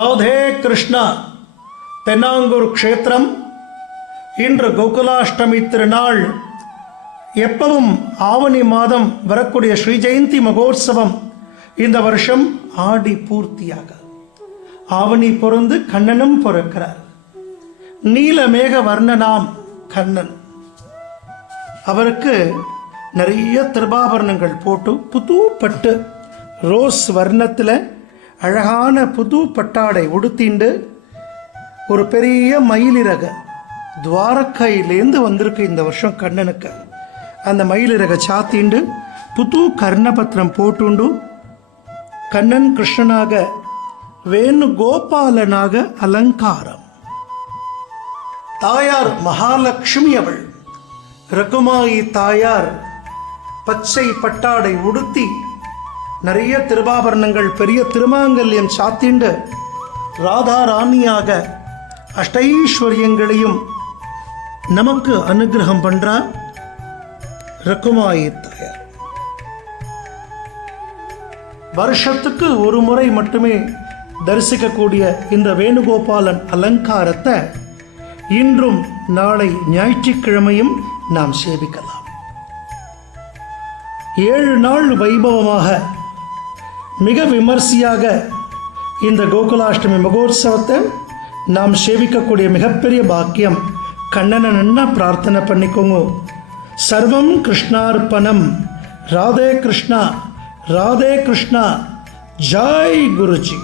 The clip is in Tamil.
ராதே கிருஷ்ணா. தென்னாங்கூர் க்ஷேத்திரம். இன்று கோகுலாஷ்டமி திருநாள். எப்பவும் ஆவணி மாதம் வரக்கூடிய ஸ்ரீ ஜெயந்தி மகோத்சவம் இந்த வருஷம் ஆடி பூர்த்தியாக. ஆவணி பொருந்து கண்ணனும் பிறக்கிறார். நீலமேக வர்ணனாம் கண்ணன். அவருக்கு நிறைய திருபாபரணங்கள் போட்டு புது பட்டு ரோஸ் வர்ணத்தில் அழகான புது பட்டாடை உடுத்திண்டு ஒரு பெரிய மயிலிறக துவாரக்கையிலேருந்து வந்திருக்கு இந்த வருஷம் கண்ணனுக்கு. அந்த மயிலிறக சாத்திண்டு புது கர்ணபத்திரம் போட்டுண்டு கண்ணன் கிருஷ்ணனாக வேணுகோபாலனாக அலங்காரம். தாயார் மகாலட்சுமி அவள். ரகுமாயி தாயார் பச்சை பட்டாடை உடுத்தி நிறைய திருபாபரணங்கள் பெரிய திருமாங்கல்யம் சாத்திண்டு ராதா ராணியாக அஷ்டைஸ்வரியங்களையும் நமக்கு அனுகிரகம் பண்றார் ரகுமாயி தாயார். வருஷத்துக்கு ஒரு முறை மட்டுமே தரிசிக்கக்கூடிய இந்த வேணுகோபாலன் அலங்காரத்தை இன்றும் நாளை ஞாயிற்றுக்கிழமையும் நாம் சேவிக்கலாம். 7 நாள் வைபவமாக மிக விமர்சையாக இந்த கோகுலாஷ்டமி மகோத்சவத்தை நாம் சேவிக்கக்கூடிய மிகப்பெரிய பாக்கியம். கண்ணனை நன்னா பிரார்த்தனை பண்ணிக்கோங்க. சர்வம் கிருஷ்ணார்ப்பணம். ராதே கிருஷ்ணா, ராதே கிருஷ்ணா. ஜாய் குருஜி.